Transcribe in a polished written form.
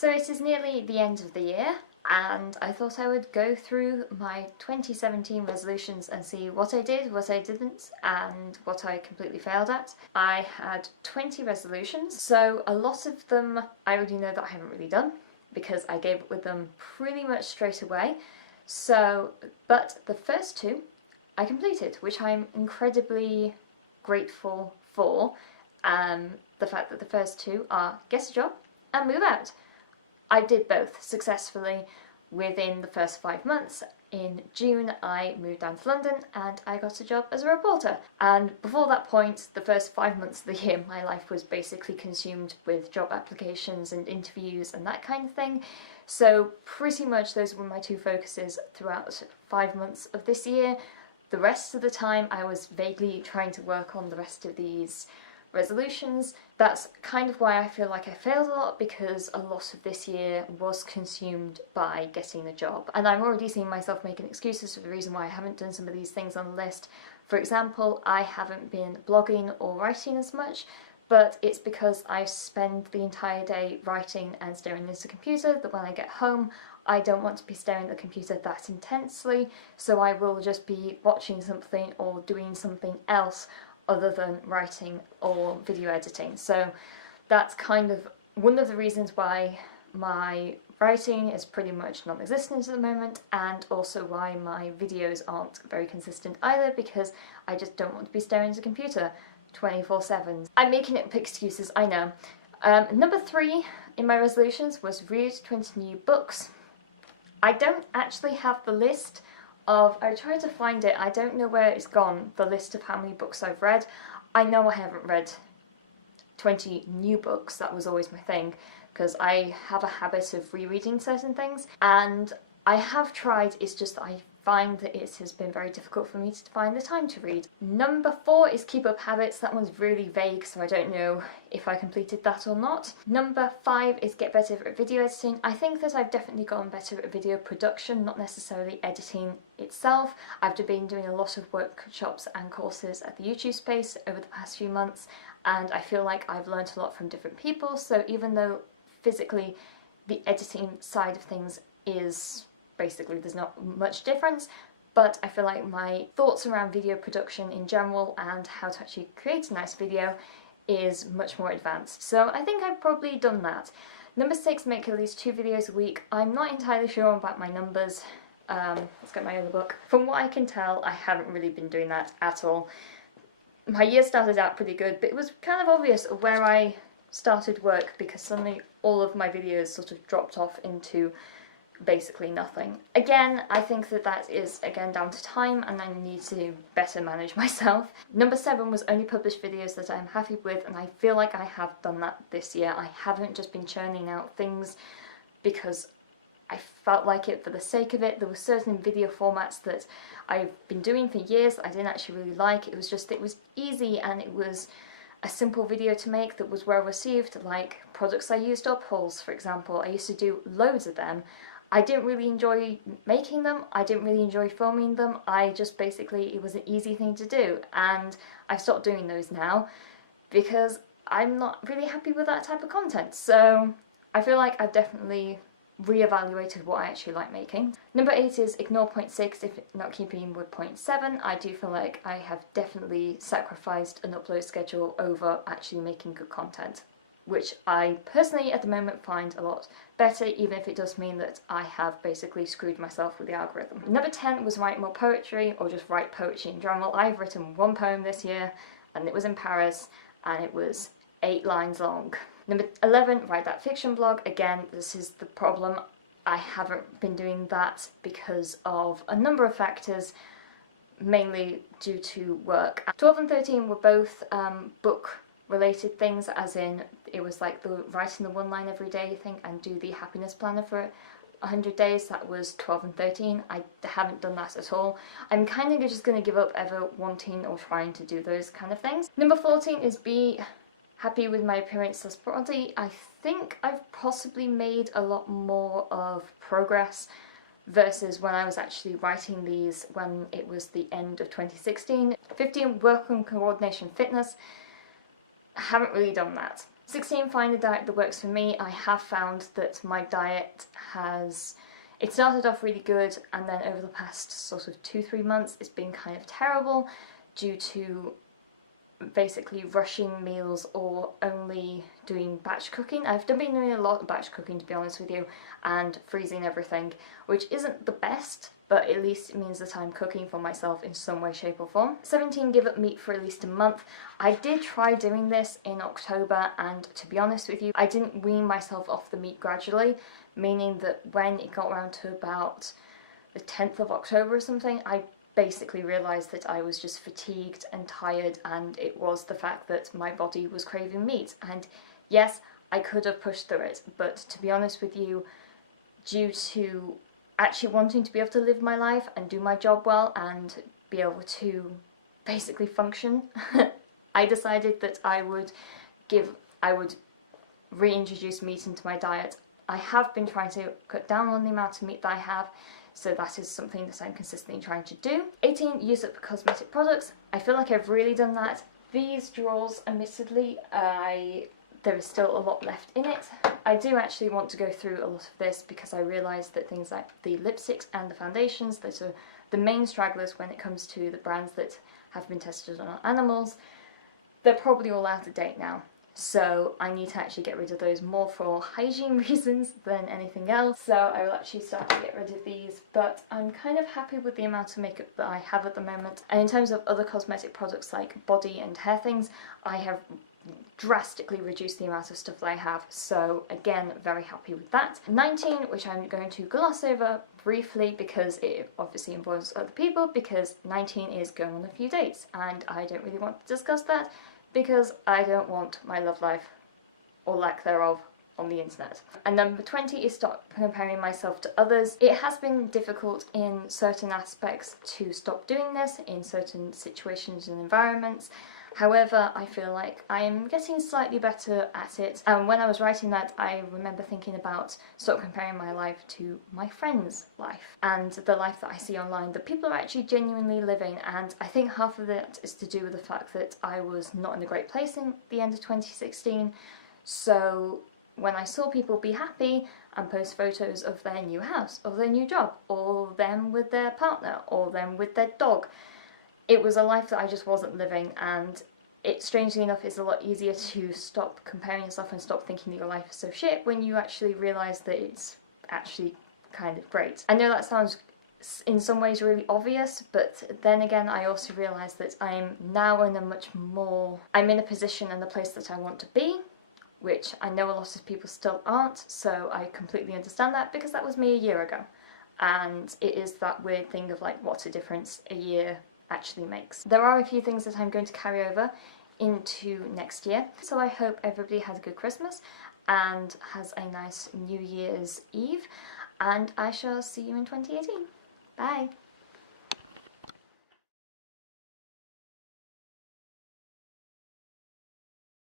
So it is nearly the end of the year, and I thought I would go through my 2017 resolutions and see what I did, what I didn't, and what I completely failed at. I had 20 resolutions, so a lot of them I already know that I haven't really done because I gave up with them pretty much straight away. But the first two I completed, which I'm incredibly grateful for. The fact that the first two are get a job and move out. I did both successfully within the first 5 months. In June I moved down to London and I got a job as a reporter. And before that point, the first 5 months of the year, my life was basically consumed with job applications and interviews and that kind of thing. So pretty much those were my two focuses throughout 5 months of this year. The rest of the time I was vaguely trying to work on the rest of these resolutions. That's kind of why I feel like I failed a lot, because a lot of this year was consumed by getting a job. And I'm already seeing myself making excuses for the reason why I haven't done some of these things on the list. For example, I haven't been blogging or writing as much, but it's because I spend the entire day writing and staring into the computer that when I get home I don't want to be staring at the computer that intensely, so I will just be watching something or doing something else other than writing or video editing. So that's kind of one of the reasons why my writing is pretty much non-existent at the moment, and also why my videos aren't very consistent either, because I just don't want to be staring at the computer 24/7. I'm making up excuses, I know. Number 3 in my resolutions was read 20 new books. I don't actually have the list of, I tried to find it, I don't know where it's gone, the list of how many books I've read. I know I haven't read 20 new books, that was always my thing, because I have a habit of rereading certain things, and I have tried, it's just that I find that it has been very difficult for me to find the time to read. Number 4 is keep up habits. That one's really vague, so I don't know if I completed that or not. Number 5 is get better at video editing. I think that I've definitely gotten better at video production, not necessarily editing itself. I've been doing a lot of workshops and courses at the YouTube space over the past few months, and I feel like I've learned a lot from different people, so even though physically the editing side of things is basically there's not much difference, but I feel like my thoughts around video production in general and how to actually create a nice video is much more advanced. So I think I've probably done that. Number 6, make at least 2 videos a week. I'm not entirely sure about my numbers. Let's get my other book. From what I can tell, I haven't really been doing that at all. My year started out pretty good, but it was kind of obvious where I started work, because suddenly all of my videos sort of dropped off into basically nothing. Again, I think that that is again down to time, and I need to better manage myself. Number 7 was only publish videos that I'm happy with, and I feel like I have done that this year. I haven't just been churning out things because I felt like it for the sake of it. There were certain video formats that I've been doing for years that I didn't actually really like. It was just, it was easy and it was a simple video to make that was well received, like products I used up hauls, for example. I used to do loads of them. I didn't really enjoy making them, I didn't really enjoy filming them, I just basically, it was an easy thing to do, and I've stopped doing those now because I'm not really happy with that type of content. So I feel like I've definitely reevaluated what I actually like making. Number 8 is ignore point 6 if not keeping with point 7. I do feel like I have definitely sacrificed an upload schedule over actually making good content, which I personally at the moment find a lot better, even if it does mean that I have basically screwed myself with the algorithm. Number 10 was write more poetry, or just write poetry in general. I've written 1 poem this year, and it was in Paris, and it was 8 lines long. Number 11, write that fiction blog. Again, this is the problem. I haven't been doing that because of a number of factors, mainly due to work. 12 and 13 were both book related things, as in it was like the writing the 1 line every day thing and do the happiness planner for 100 days. That was 12 and 13. I haven't done that at all. I'm kind of just going to give up ever wanting or trying to do those kind of things. Number 14 is be happy with my appearance as body. I think I've possibly made a lot more of progress versus when I was actually writing these when it was the end of 2016. 15, work on coordination fitness. I haven't really done that. 16, find a diet that works for me. I have found that my diet it started off really good, and then over the past sort of 2-3 months it's been kind of terrible due to basically rushing meals or only doing batch cooking. I've been doing a lot of batch cooking, to be honest with you, and freezing everything, which isn't the best, but at least it means that I'm cooking for myself in some way, shape or form. 17, give up meat for at least a month. I did try doing this in October, and to be honest with you, I didn't wean myself off the meat gradually, meaning that when it got around to about the 10th of October or something, I basically realised that I was just fatigued and tired, and it was the fact that my body was craving meat. And yes, I could have pushed through it, but to be honest with you, due to actually wanting to be able to live my life and do my job well and be able to basically function, I decided that I would reintroduce meat into my diet. I have been trying to cut down on the amount of meat that I have, so that is something that I'm consistently trying to do. 18, use up cosmetic products. I feel like I've really done that. These drawers, admittedly, there is still a lot left in it. I do actually want to go through a lot of this because I realised that things like the lipsticks and the foundations that are the main stragglers when it comes to the brands that have been tested on animals, they're probably all out of date now. So I need to actually get rid of those more for hygiene reasons than anything else. So I will actually start to get rid of these, but I'm kind of happy with the amount of makeup that I have at the moment. And in terms of other cosmetic products like body and hair things, I have drastically reduced the amount of stuff that I have, so again, very happy with that. 19, which I'm going to gloss over briefly because it obviously involves other people, because 19 is going on a few dates, and I don't really want to discuss that because I don't want my love life, or lack thereof, on the internet. And number 20 is stop comparing myself to others. It has been difficult in certain aspects to stop doing this in certain situations and environments. However, I feel like I am getting slightly better at it. And when I was writing that, I remember thinking about stop comparing my life to my friend's life and the life that I see online that people are actually genuinely living. And I think half of it is to do with the fact that I was not in a great place in the end of 2016. So when I saw people be happy and post photos of their new house, of their new job, or them with their partner, or them with their dog, it was a life that I just wasn't living, and it, strangely enough, is a lot easier to stop comparing yourself and stop thinking that your life is so shit when you actually realise that it's actually kind of great. I know that sounds in some ways really obvious, but then again I also realise that I'm now in I'm in a position and a place that I want to be, which I know a lot of people still aren't, so I completely understand that because that was me a year ago. And it is that weird thing of like, what's the difference a year actually makes. There are a few things that I'm going to carry over into next year, so I hope everybody has a good Christmas and has a nice New Year's Eve, and I shall see you in 2018. Bye!